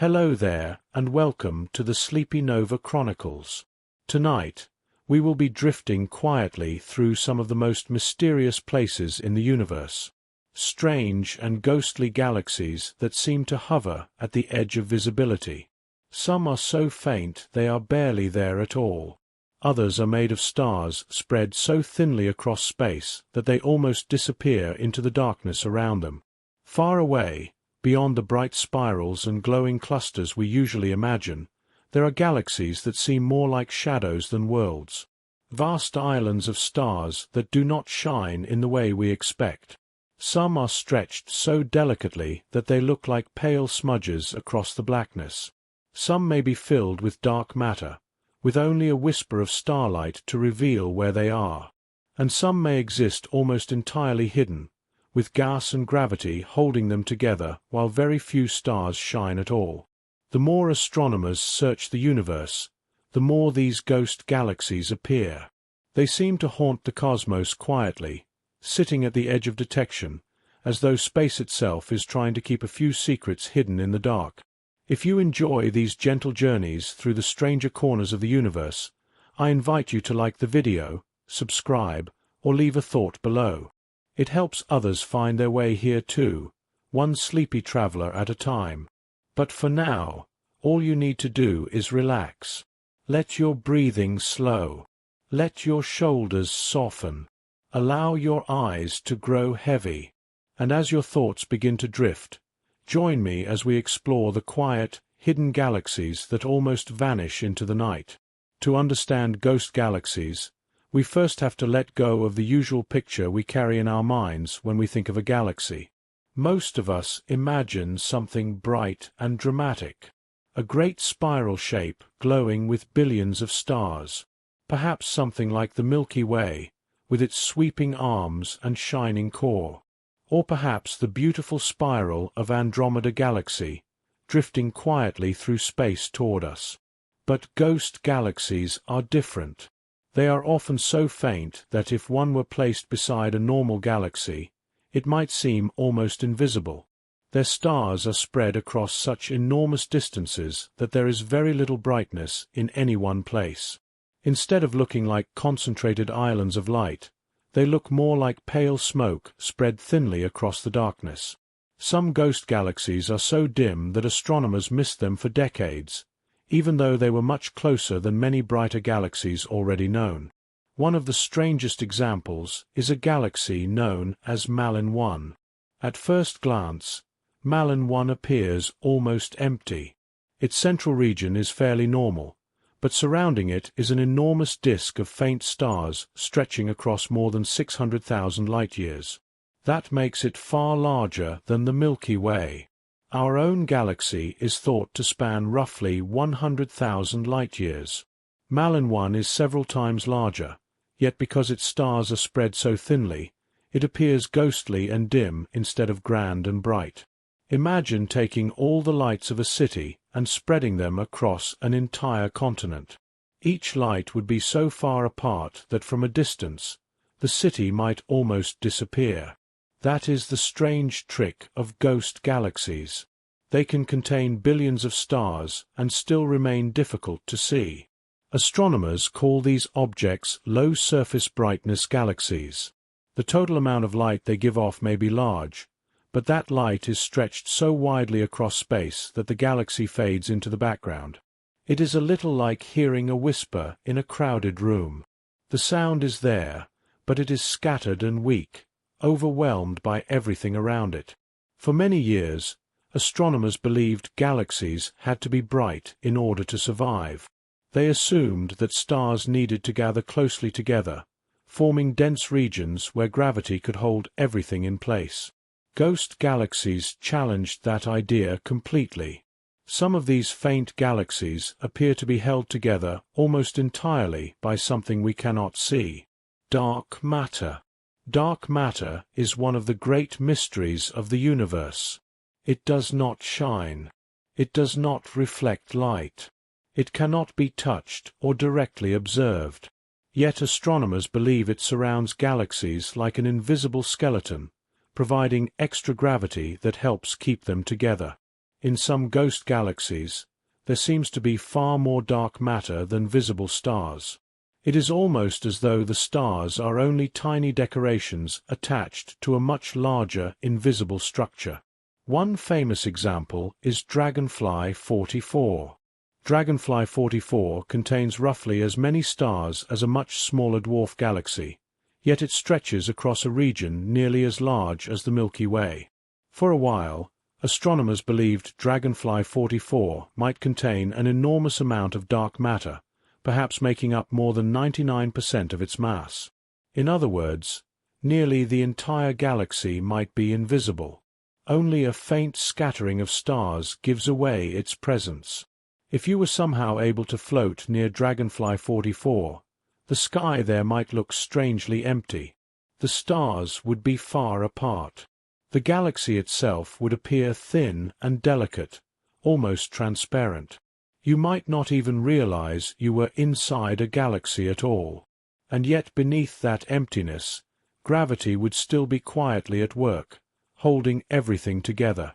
Hello there, and welcome to the Sleepy Nova Chronicles. Tonight, we will be drifting quietly through some of the most mysterious places in the universe. Strange and ghostly galaxies that seem to hover at the edge of visibility. Some are so faint they are barely there at all. Others are made of stars spread so thinly across space that they almost disappear into the darkness around them. Far away, beyond the bright spirals and glowing clusters we usually imagine, there are galaxies that seem more like shadows than worlds. Vast islands of stars that do not shine in the way we expect. Some are stretched so delicately that they look like pale smudges across the blackness. Some may be filled with dark matter, with only a whisper of starlight to reveal where they are. And some may exist almost entirely hidden, with gas and gravity holding them together while very few stars shine at all. The more astronomers search the universe, the more these ghost galaxies appear. They seem to haunt the cosmos quietly, sitting at the edge of detection, as though space itself is trying to keep a few secrets hidden in the dark. If you enjoy these gentle journeys through the stranger corners of the universe, I invite you to like the video, subscribe, or leave a thought below. It helps others find their way here too, one sleepy traveler at a time. But for now, all you need to do is relax. Let your breathing slow. Let your shoulders soften. Allow your eyes to grow heavy. And as your thoughts begin to drift, join me as we explore the quiet, hidden galaxies that almost vanish into the night. To understand ghost galaxies, we first have to let go of the usual picture we carry in our minds when we think of a galaxy. Most of us imagine something bright and dramatic. A great spiral shape glowing with billions of stars. Perhaps something like the Milky Way, with its sweeping arms and shining core. Or perhaps the beautiful spiral of Andromeda Galaxy, drifting quietly through space toward us. But ghost galaxies are different. They are often so faint that if one were placed beside a normal galaxy, it might seem almost invisible. Their stars are spread across such enormous distances that there is very little brightness in any one place. Instead of looking like concentrated islands of light, they look more like pale smoke spread thinly across the darkness. Some ghost galaxies are so dim that astronomers missed them for decades, even though they were much closer than many brighter galaxies already known. One of the strangest examples is a galaxy known as Malin 1. At first glance, Malin 1 appears almost empty. Its central region is fairly normal, but surrounding it is an enormous disk of faint stars stretching across more than 600,000 light-years. That makes it far larger than the Milky Way. Our own galaxy is thought to span roughly 100,000 light-years. Malin 1 is several times larger, yet because its stars are spread so thinly, it appears ghostly and dim instead of grand and bright. Imagine taking all the lights of a city and spreading them across an entire continent. Each light would be so far apart that from a distance, the city might almost disappear. That is the strange trick of ghost galaxies. They can contain billions of stars and still remain difficult to see. Astronomers call these objects low-surface brightness galaxies. The total amount of light they give off may be large, but that light is stretched so widely across space that the galaxy fades into the background. It is a little like hearing a whisper in a crowded room. The sound is there, but it is scattered and weak, overwhelmed by everything around it. For many years, astronomers believed galaxies had to be bright in order to survive. They assumed that stars needed to gather closely together, forming dense regions where gravity could hold everything in place. Ghost galaxies challenged that idea completely. Some of these faint galaxies appear to be held together almost entirely by something we cannot see. Dark matter. Dark matter is one of the great mysteries of the universe. It does not shine. It does not reflect light. It cannot be touched or directly observed. Yet astronomers believe it surrounds galaxies like an invisible skeleton, providing extra gravity that helps keep them together. In some ghost galaxies, there seems to be far more dark matter than visible stars. It is almost as though the stars are only tiny decorations attached to a much larger, invisible structure. One famous example is Dragonfly 44. Dragonfly 44 contains roughly as many stars as a much smaller dwarf galaxy, yet it stretches across a region nearly as large as the Milky Way. For a while, astronomers believed Dragonfly 44 might contain an enormous amount of dark matter, perhaps making up more than 99% of its mass. In other words, nearly the entire galaxy might be invisible. Only a faint scattering of stars gives away its presence. If you were somehow able to float near Dragonfly 44, the sky there might look strangely empty. The stars would be far apart. The galaxy itself would appear thin and delicate, almost transparent. You might not even realize you were inside a galaxy at all. And yet beneath that emptiness, gravity would still be quietly at work, holding everything together.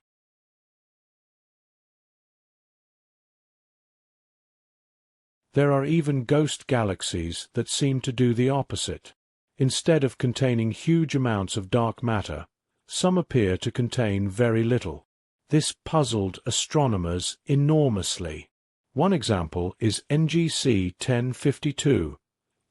There are even ghost galaxies that seem to do the opposite. Instead of containing huge amounts of dark matter, some appear to contain very little. This puzzled astronomers enormously. One example is NGC 1052,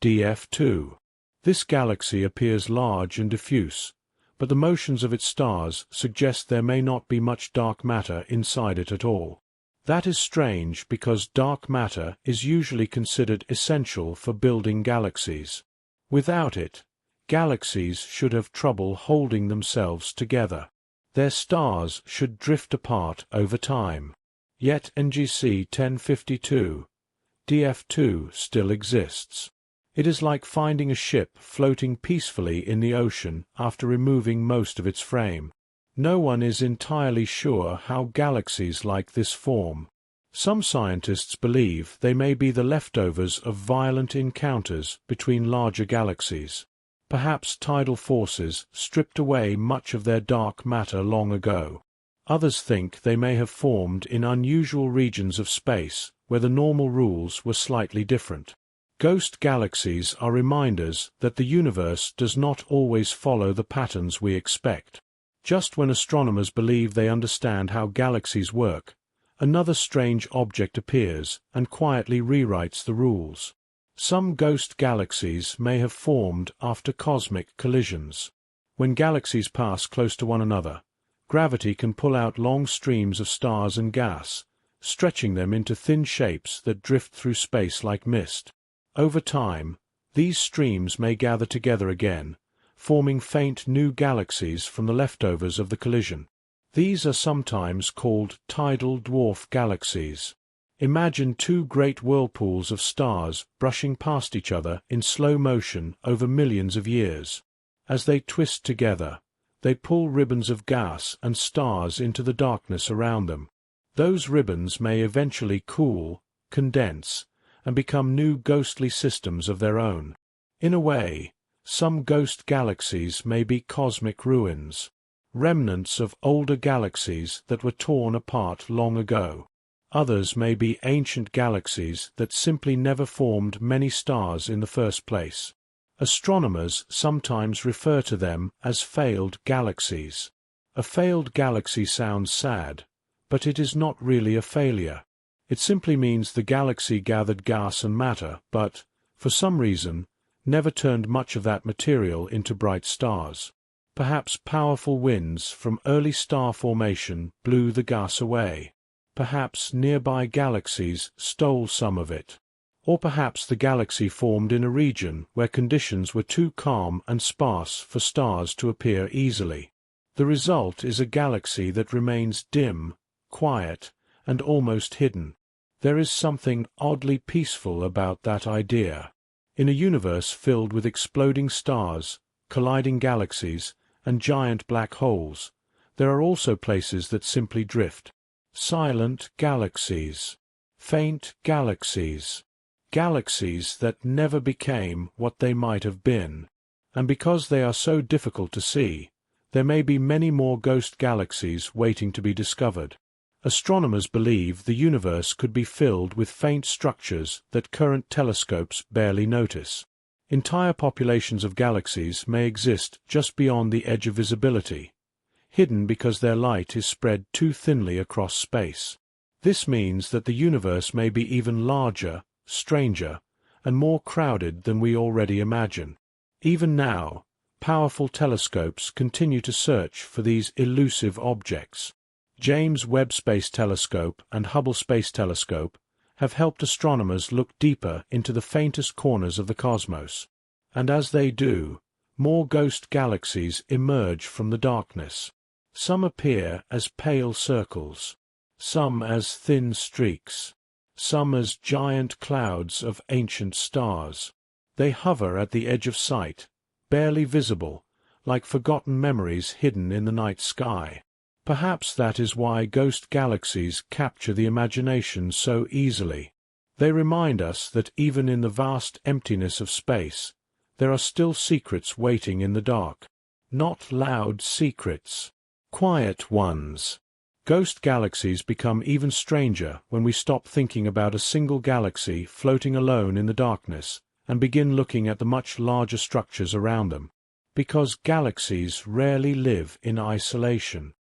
DF2. This galaxy appears large and diffuse, but the motions of its stars suggest there may not be much dark matter inside it at all. That is strange because dark matter is usually considered essential for building galaxies. Without it, galaxies should have trouble holding themselves together. Their stars should drift apart over time. Yet NGC 1052, DF2 still exists. It is like finding a ship floating peacefully in the ocean after removing most of its frame. No one is entirely sure how galaxies like this form. Some scientists believe they may be the leftovers of violent encounters between larger galaxies. Perhaps tidal forces stripped away much of their dark matter long ago. Others think they may have formed in unusual regions of space where the normal rules were slightly different. Ghost galaxies are reminders that the universe does not always follow the patterns we expect. Just when astronomers believe they understand how galaxies work, another strange object appears and quietly rewrites the rules. Some ghost galaxies may have formed after cosmic collisions. When galaxies pass close to one another, gravity can pull out long streams of stars and gas, stretching them into thin shapes that drift through space like mist. Over time, these streams may gather together again, forming faint new galaxies from the leftovers of the collision. These are sometimes called tidal dwarf galaxies. Imagine two great whirlpools of stars brushing past each other in slow motion over millions of years. As they twist together, they pull ribbons of gas and stars into the darkness around them. Those ribbons may eventually cool, condense, and become new ghostly systems of their own. In a way, some ghost galaxies may be cosmic ruins, remnants of older galaxies that were torn apart long ago. Others may be ancient galaxies that simply never formed many stars in the first place. Astronomers sometimes refer to them as failed galaxies. A failed galaxy sounds sad, but it is not really a failure. It simply means the galaxy gathered gas and matter, but, for some reason, never turned much of that material into bright stars. Perhaps powerful winds from early star formation blew the gas away. Perhaps nearby galaxies stole some of it. Or perhaps the galaxy formed in a region where conditions were too calm and sparse for stars to appear easily. The result is a galaxy that remains dim, quiet, and almost hidden. There is something oddly peaceful about that idea. In a universe filled with exploding stars, colliding galaxies, and giant black holes, there are also places that simply drift. Silent galaxies. Faint galaxies. Galaxies that never became what they might have been. And because they are so difficult to see, there may be many more ghost galaxies waiting to be discovered. Astronomers believe the universe could be filled with faint structures that current telescopes barely notice. Entire populations of galaxies may exist just beyond the edge of visibility, hidden because their light is spread too thinly across space. This means that the universe may be even larger, stranger, and more crowded than we already imagine. Even now, powerful telescopes continue to search for these elusive objects. James Webb Space Telescope and Hubble Space Telescope have helped astronomers look deeper into the faintest corners of the cosmos. And as they do, more ghost galaxies emerge from the darkness. Some appear as pale circles, some as thin streaks, some as giant clouds of ancient stars. They hover at the edge of sight, barely visible, like forgotten memories hidden in the night sky. Perhaps that is why ghost galaxies capture the imagination so easily. They remind us that even in the vast emptiness of space, there are still secrets waiting in the dark. Not loud secrets, quiet ones. Ghost galaxies become even stranger when we stop thinking about a single galaxy floating alone in the darkness and begin looking at the much larger structures around them. Because galaxies rarely live in isolation.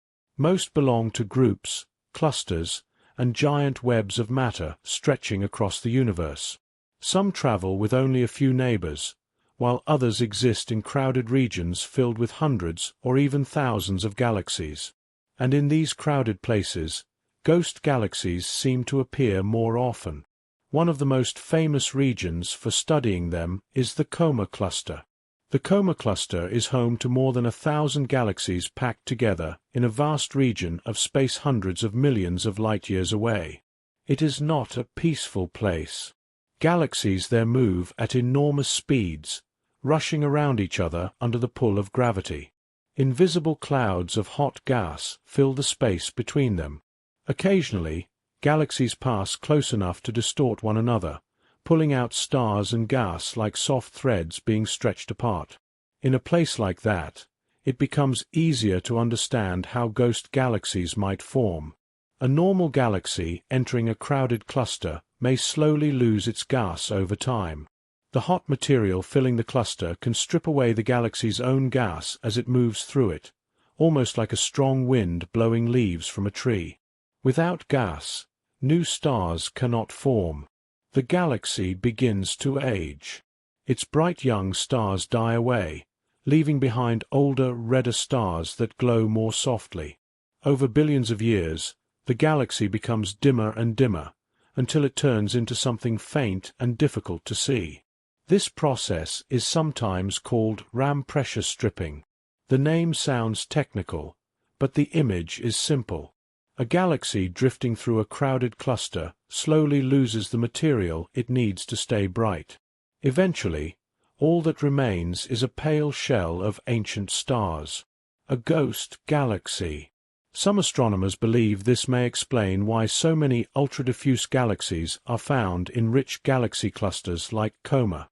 Most belong to groups, clusters, and giant webs of matter stretching across the universe. Some travel with only a few neighbors, while others exist in crowded regions filled with hundreds or even thousands of galaxies. And in these crowded places, ghost galaxies seem to appear more often. One of the most famous regions for studying them is the Coma Cluster. The Coma Cluster is home to more than 1,000 galaxies packed together in a vast region of space hundreds of millions of light-years away. It is not a peaceful place. Galaxies there move at enormous speeds, rushing around each other under the pull of gravity. Invisible clouds of hot gas fill the space between them. Occasionally, galaxies pass close enough to distort one another, pulling out stars and gas like soft threads being stretched apart. In a place like that, it becomes easier to understand how ghost galaxies might form. A normal galaxy entering a crowded cluster may slowly lose its gas over time. The hot material filling the cluster can strip away the galaxy's own gas as it moves through it, almost like a strong wind blowing leaves from a tree. Without gas, new stars cannot form. The galaxy begins to age. Its bright young stars die away, leaving behind older, redder stars that glow more softly. Over billions of years, the galaxy becomes dimmer and dimmer, until it turns into something faint and difficult to see. This process is sometimes called Ram pressure stripping. The name sounds technical, but the image is simple. A galaxy drifting through a crowded cluster slowly loses the material it needs to stay bright. Eventually, all that remains is a pale shell of ancient stars. A ghost galaxy. Some astronomers believe this may explain why so many ultra-diffuse galaxies are found in rich galaxy clusters like Coma.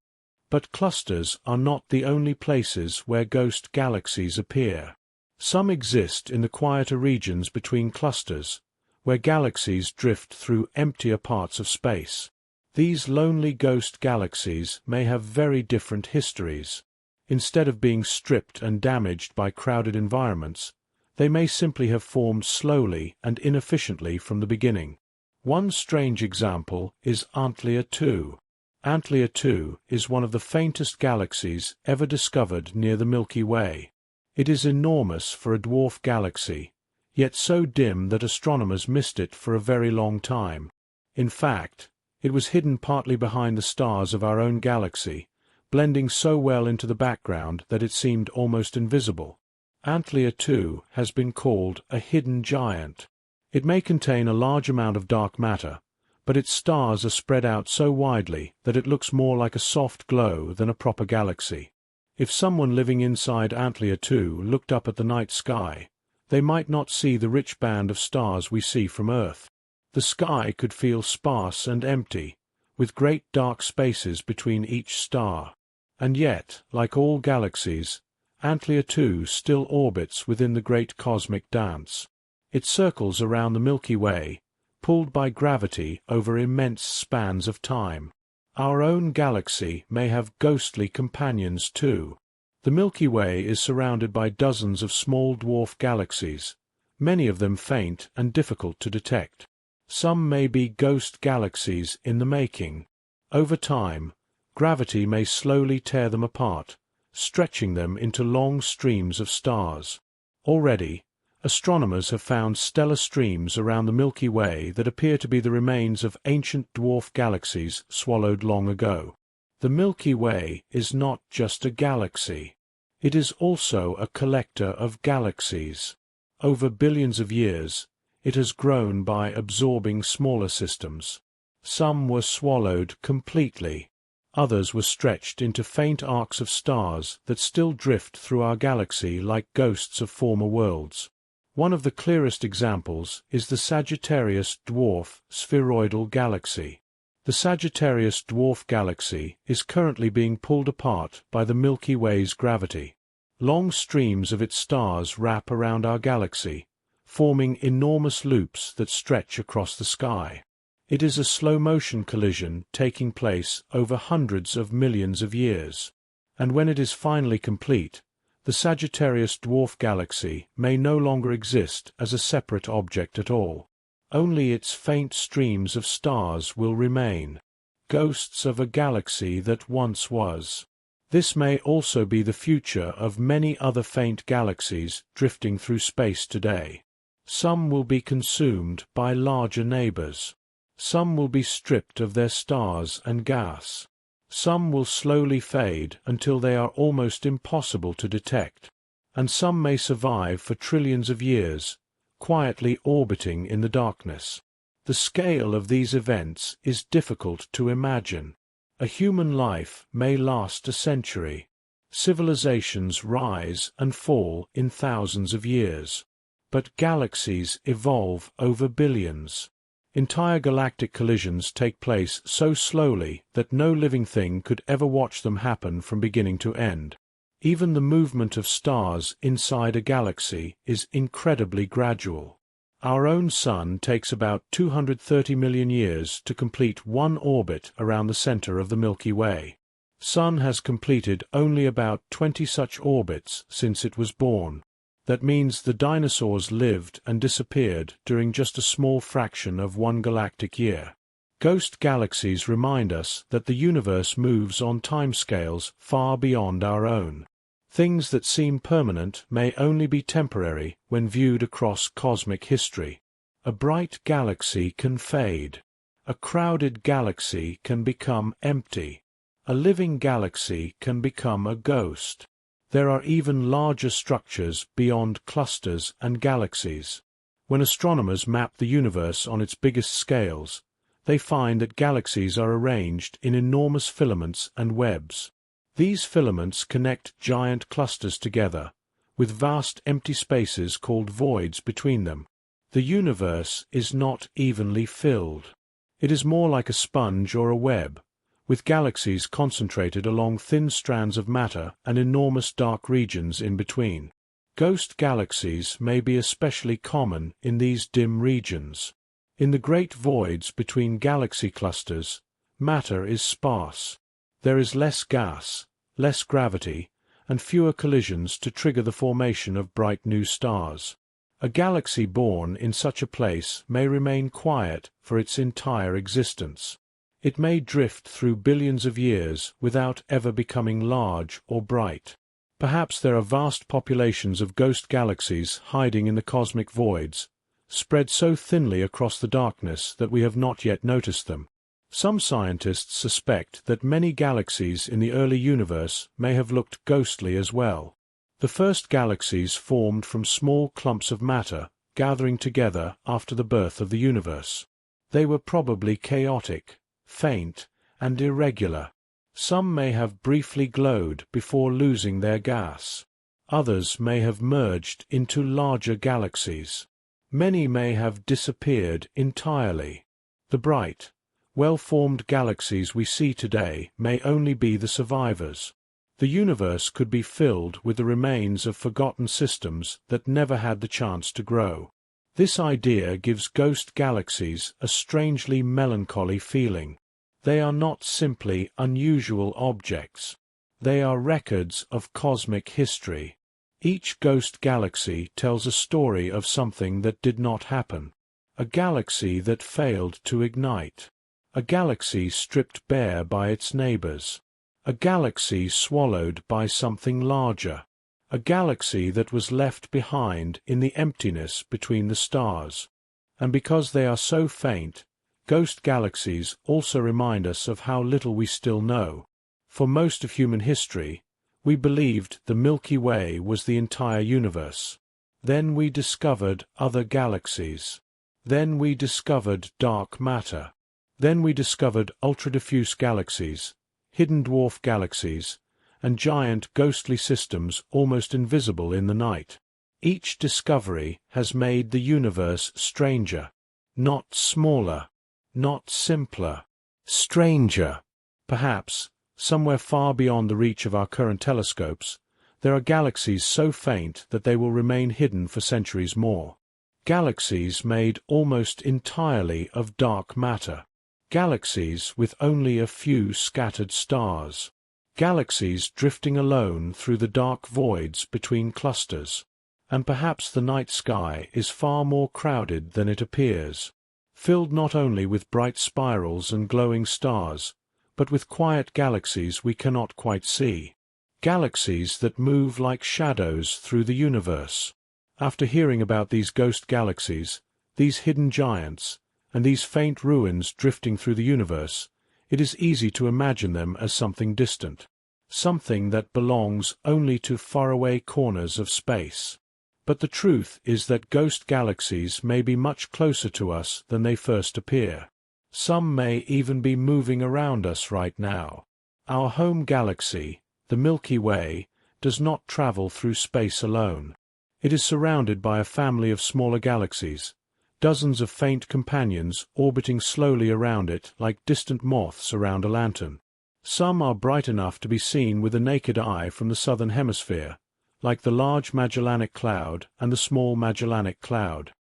But clusters are not the only places where ghost galaxies appear. Some exist in the quieter regions between clusters, where galaxies drift through emptier parts of space. These lonely ghost galaxies may have very different histories. Instead of being stripped and damaged by crowded environments, they may simply have formed slowly and inefficiently from the beginning. One strange example is Antlia 2. Antlia 2 is one of the faintest galaxies ever discovered near the Milky Way. It is enormous for a dwarf galaxy, yet so dim that astronomers missed it for a very long time. In fact, it was hidden partly behind the stars of our own galaxy, blending so well into the background that it seemed almost invisible. Antlia 2 has been called a hidden giant. It may contain a large amount of dark matter, but its stars are spread out so widely that it looks more like a soft glow than a proper galaxy. If someone living inside Antlia 2 looked up at the night sky, they might not see the rich band of stars we see from Earth. The sky could feel sparse and empty, with great dark spaces between each star. And yet, like all galaxies, Antlia 2 still orbits within the great cosmic dance. It circles around the Milky Way, pulled by gravity over immense spans of time. Our own galaxy may have ghostly companions too. The Milky Way is surrounded by dozens of small dwarf galaxies, many of them faint and difficult to detect. Some may be ghost galaxies in the making. Over time, gravity may slowly tear them apart, stretching them into long streams of stars. Already, astronomers have found stellar streams around the Milky Way that appear to be the remains of ancient dwarf galaxies swallowed long ago. The Milky Way is not just a galaxy. It is also a collector of galaxies. Over billions of years, it has grown by absorbing smaller systems. Some were swallowed completely. Others were stretched into faint arcs of stars that still drift through our galaxy like ghosts of former worlds. One of the clearest examples is the Sagittarius dwarf spheroidal galaxy. The Sagittarius dwarf galaxy is currently being pulled apart by the Milky Way's gravity. Long streams of its stars wrap around our galaxy, forming enormous loops that stretch across the sky. It is a slow-motion collision taking place over hundreds of millions of years. And when it is finally complete, the Sagittarius dwarf galaxy may no longer exist as a separate object at all. Only its faint streams of stars will remain, ghosts of a galaxy that once was. This may also be the future of many other faint galaxies drifting through space today. Some will be consumed by larger neighbors. Some will be stripped of their stars and gas. Some will slowly fade until they are almost impossible to detect. And some may survive for trillions of years, quietly orbiting in the darkness. The scale of these events is difficult to imagine. A human life may last a century. Civilizations rise and fall in thousands of years. But galaxies evolve over billions. Entire galactic collisions take place so slowly that no living thing could ever watch them happen from beginning to end. Even the movement of stars inside a galaxy is incredibly gradual. Our own Sun takes about 230 million years to complete one orbit around the center of the Milky Way. Sun has completed only about 20 such orbits since it was born. That means the dinosaurs lived and disappeared during just a small fraction of one galactic year. Ghost galaxies remind us that the universe moves on timescales far beyond our own. Things that seem permanent may only be temporary when viewed across cosmic history. A bright galaxy can fade. A crowded galaxy can become empty. A living galaxy can become a ghost. There are even larger structures beyond clusters and galaxies. When astronomers map the universe on its biggest scales, they find that galaxies are arranged in enormous filaments and webs. These filaments connect giant clusters together, with vast empty spaces called voids between them. The universe is not evenly filled. It is more like a sponge or a web, with galaxies concentrated along thin strands of matter and enormous dark regions in between. Ghost galaxies may be especially common in these dim regions. In the great voids between galaxy clusters, matter is sparse. There is less gas, less gravity, and fewer collisions to trigger the formation of bright new stars. A galaxy born in such a place may remain quiet for its entire existence. It may drift through billions of years without ever becoming large or bright. Perhaps there are vast populations of ghost galaxies hiding in the cosmic voids, spread so thinly across the darkness that we have not yet noticed them. Some scientists suspect that many galaxies in the early universe may have looked ghostly as well. The first galaxies formed from small clumps of matter gathering together after the birth of the universe. They were probably chaotic, faint, and irregular. Some may have briefly glowed before losing their gas. Others may have merged into larger galaxies. Many may have disappeared entirely. The bright, well-formed galaxies we see today may only be the survivors. The universe could be filled with the remains of forgotten systems that never had the chance to grow. This idea gives ghost galaxies a strangely melancholy feeling. They are not simply unusual objects. They are records of cosmic history. Each ghost galaxy tells a story of something that did not happen. A galaxy that failed to ignite. A galaxy stripped bare by its neighbors. A galaxy swallowed by something larger. A galaxy that was left behind in the emptiness between the stars. And because they are so faint, ghost galaxies also remind us of how little we still know. For most of human history, we believed the Milky Way was the entire universe. Then we discovered other galaxies. Then we discovered dark matter. Then we discovered ultra-diffuse galaxies, hidden dwarf galaxies, and giant ghostly systems almost invisible in the night. Each discovery has made the universe stranger. Not smaller. Not simpler. Stranger. Perhaps, somewhere far beyond the reach of our current telescopes, there are galaxies so faint that they will remain hidden for centuries more. Galaxies made almost entirely of dark matter. Galaxies with only a few scattered stars. Galaxies drifting alone through the dark voids between clusters. And perhaps the night sky is far more crowded than it appears, filled not only with bright spirals and glowing stars, but with quiet galaxies we cannot quite see. Galaxies that move like shadows through the universe. After hearing about these ghost galaxies, these hidden giants, and these faint ruins drifting through the universe, it is easy to imagine them as something distant, something that belongs only to faraway corners of space. But the truth is that ghost galaxies may be much closer to us than they first appear. Some may even be moving around us right now. Our home galaxy, the Milky Way, does not travel through space alone. It is surrounded by a family of smaller galaxies, dozens of faint companions orbiting slowly around it like distant moths around a lantern. Some are bright enough to be seen with the naked eye from the southern hemisphere, like the Large Magellanic Cloud and the Small Magellanic Cloud.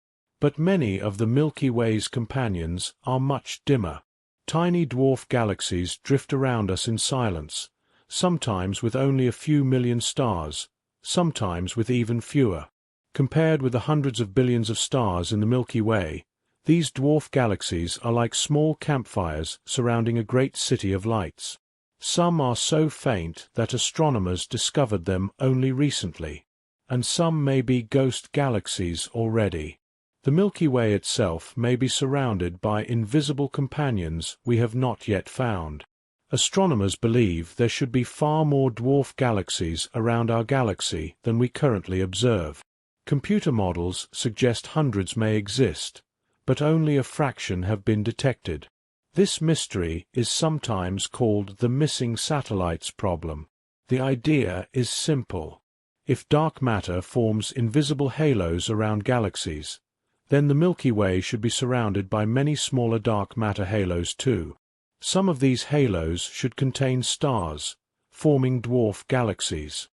But many of the Milky Way's companions are much dimmer. Tiny dwarf galaxies drift around us in silence, sometimes with only a few million stars, sometimes with even fewer. Compared with the hundreds of billions of stars in the Milky Way, these dwarf galaxies are like small campfires surrounding a great city of lights. Some are so faint that astronomers discovered them only recently, and some may be ghost galaxies already. The Milky Way itself may be surrounded by invisible companions we have not yet found. Astronomers believe there should be far more dwarf galaxies around our galaxy than we currently observe. Computer models suggest hundreds may exist, but only a fraction have been detected. This mystery is sometimes called the missing satellites problem. The idea is simple. If dark matter forms invisible halos around galaxies, then the Milky Way should be surrounded by many smaller dark matter halos too. Some of these halos should contain stars, forming dwarf galaxies.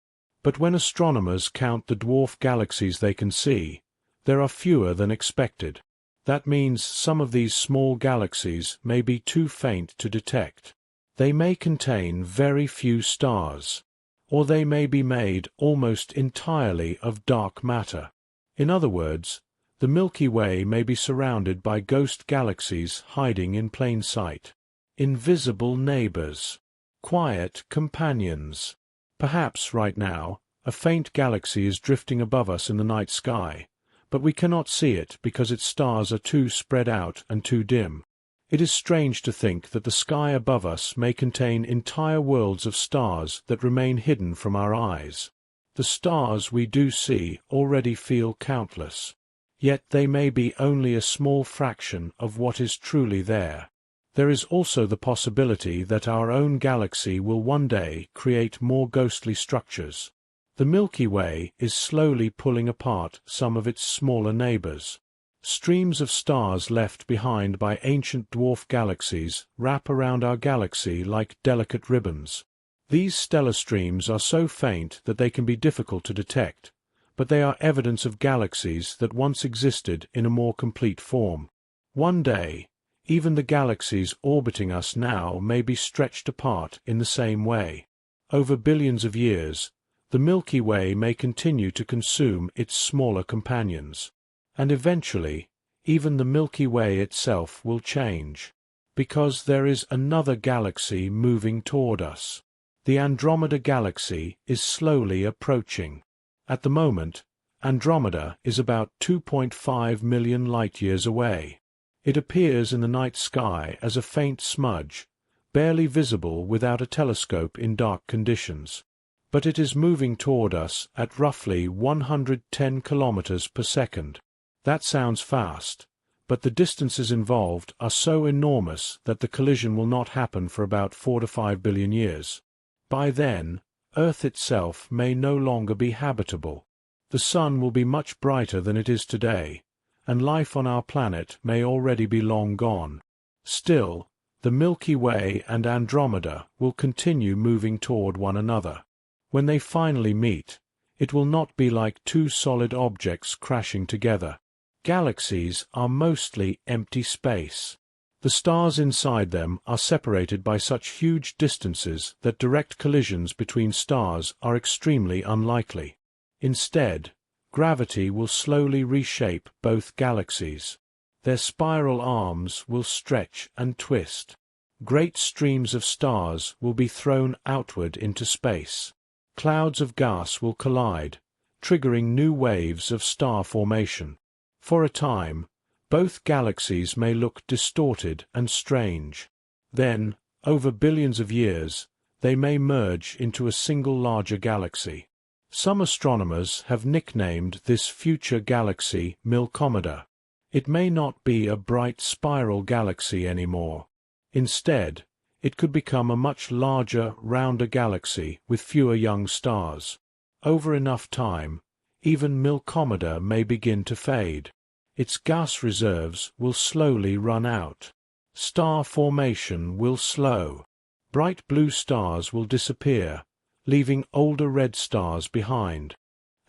But when astronomers count the dwarf galaxies they can see, there are fewer than expected. That means some of these small galaxies may be too faint to detect. They may contain very few stars, or they may be made almost entirely of dark matter. In other words, the Milky Way may be surrounded by ghost galaxies hiding in plain sight. Invisible neighbors. Quiet companions. Perhaps right now, a faint galaxy is drifting above us in the night sky, but we cannot see it because its stars are too spread out and too dim. It is strange to think that the sky above us may contain entire worlds of stars that remain hidden from our eyes. The stars we do see already feel countless, yet they may be only a small fraction of what is truly there. There is also the possibility that our own galaxy will one day create more ghostly structures. The Milky Way is slowly pulling apart some of its smaller neighbors. Streams of stars left behind by ancient dwarf galaxies wrap around our galaxy like delicate ribbons. These stellar streams are so faint that they can be difficult to detect, but they are evidence of galaxies that once existed in a more complete form. One day, even the galaxies orbiting us now may be stretched apart in the same way. Over billions of years, the Milky Way may continue to consume its smaller companions. And eventually, even the Milky Way itself will change. Because there is another galaxy moving toward us. The Andromeda Galaxy is slowly approaching. At the moment, Andromeda is about 2.5 million light-years away. It appears in the night sky as a faint smudge, barely visible without a telescope in dark conditions. But it is moving toward us at roughly 110 kilometers per second. That sounds fast, but the distances involved are so enormous that the collision will not happen for about 4 to 5 billion years. By then, Earth itself may no longer be habitable. The Sun will be much brighter than it is today, and life on our planet may already be long gone. Still, the Milky Way and Andromeda will continue moving toward one another. When they finally meet, it will not be like two solid objects crashing together. Galaxies are mostly empty space. The stars inside them are separated by such huge distances that direct collisions between stars are extremely unlikely. Instead, gravity will slowly reshape both galaxies. Their spiral arms will stretch and twist. Great streams of stars will be thrown outward into space. Clouds of gas will collide, triggering new waves of star formation. For a time, both galaxies may look distorted and strange. Then, over billions of years, they may merge into a single larger galaxy. Some astronomers have nicknamed this future galaxy Milkomeda. It may not be a bright spiral galaxy anymore. Instead, it could become a much larger, rounder galaxy with fewer young stars. Over enough time, even Milkomeda may begin to fade. Its gas reserves will slowly run out. Star formation will slow. Bright blue stars will disappear, leaving older red stars behind.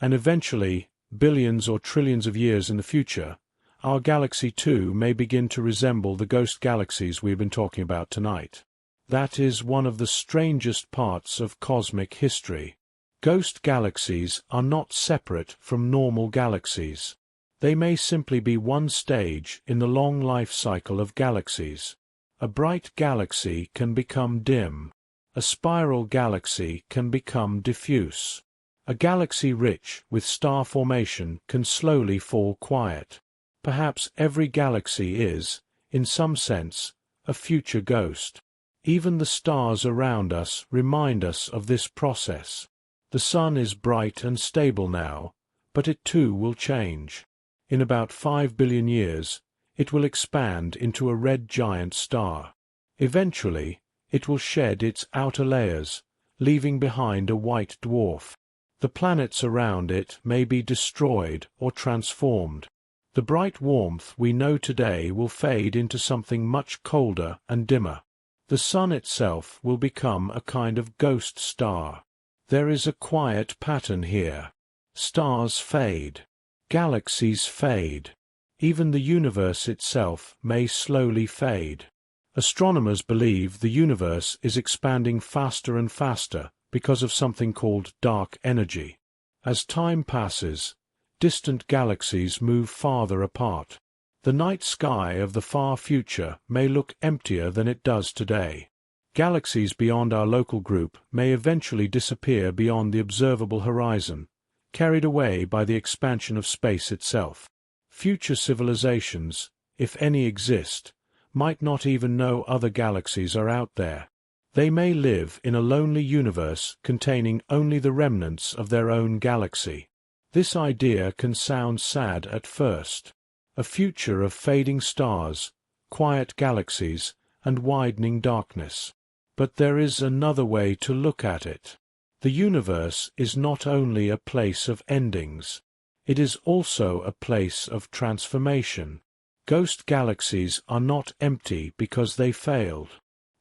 And eventually, billions or trillions of years in the future, our galaxy too may begin to resemble the ghost galaxies we've been talking about tonight. That is one of the strangest parts of cosmic history. Ghost galaxies are not separate from normal galaxies. They may simply be one stage in the long life cycle of galaxies. A bright galaxy can become dim. A spiral galaxy can become diffuse. A galaxy rich with star formation can slowly fall quiet. Perhaps every galaxy is, in some sense, a future ghost. Even the stars around us remind us of this process. The Sun is bright and stable now, but it too will change. In about 5 billion years, it will expand into a red giant star. Eventually, it will shed its outer layers, leaving behind a white dwarf. The planets around it may be destroyed or transformed. The bright warmth we know today will fade into something much colder and dimmer. The Sun itself will become a kind of ghost star. There is a quiet pattern here. Stars fade. Galaxies fade. Even the universe itself may slowly fade. Astronomers believe the universe is expanding faster and faster because of something called dark energy. As time passes, distant galaxies move farther apart. The night sky of the far future may look emptier than it does today. Galaxies beyond our local group may eventually disappear beyond the observable horizon, carried away by the expansion of space itself. Future civilizations, if any exist, might not even know other galaxies are out there. They may live in a lonely universe containing only the remnants of their own galaxy. This idea can sound sad at first. A future of fading stars, quiet galaxies, and widening darkness. But there is another way to look at it. The universe is not only a place of endings. It is also a place of transformation. Ghost galaxies are not empty because they failed.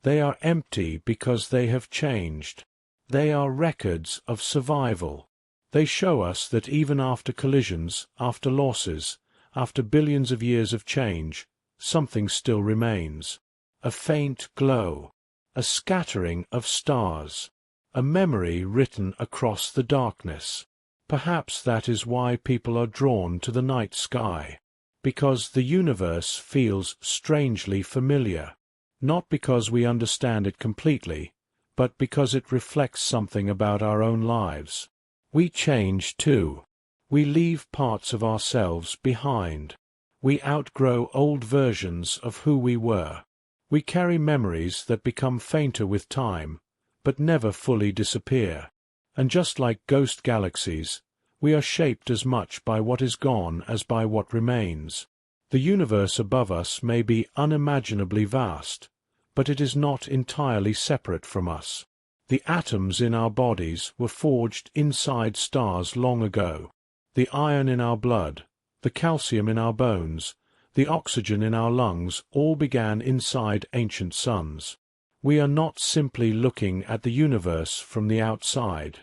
They are empty because they have changed. They are records of survival. They show us that even after collisions, after losses, after billions of years of change, something still remains. A faint glow, a scattering of stars, a memory written across the darkness. Perhaps that is why people are drawn to the night sky, because the universe feels strangely familiar, not because we understand it completely, but because it reflects something about our own lives. We change too. We leave parts of ourselves behind. We outgrow old versions of who we were. We carry memories that become fainter with time, but never fully disappear. And just like ghost galaxies, we are shaped as much by what is gone as by what remains. The universe above us may be unimaginably vast, but it is not entirely separate from us. The atoms in our bodies were forged inside stars long ago. The iron in our blood, the calcium in our bones, the oxygen in our lungs all began inside ancient suns. We are not simply looking at the universe from the outside.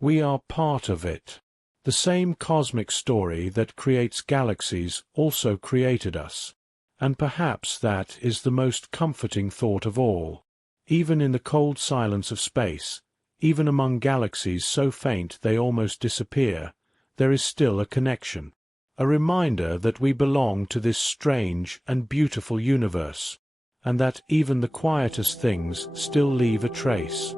We are part of it. The same cosmic story that creates galaxies also created us. And perhaps that is the most comforting thought of all. Even in the cold silence of space, even among galaxies so faint they almost disappear, there is still a connection, a reminder that we belong to this strange and beautiful universe, and that even the quietest things still leave a trace.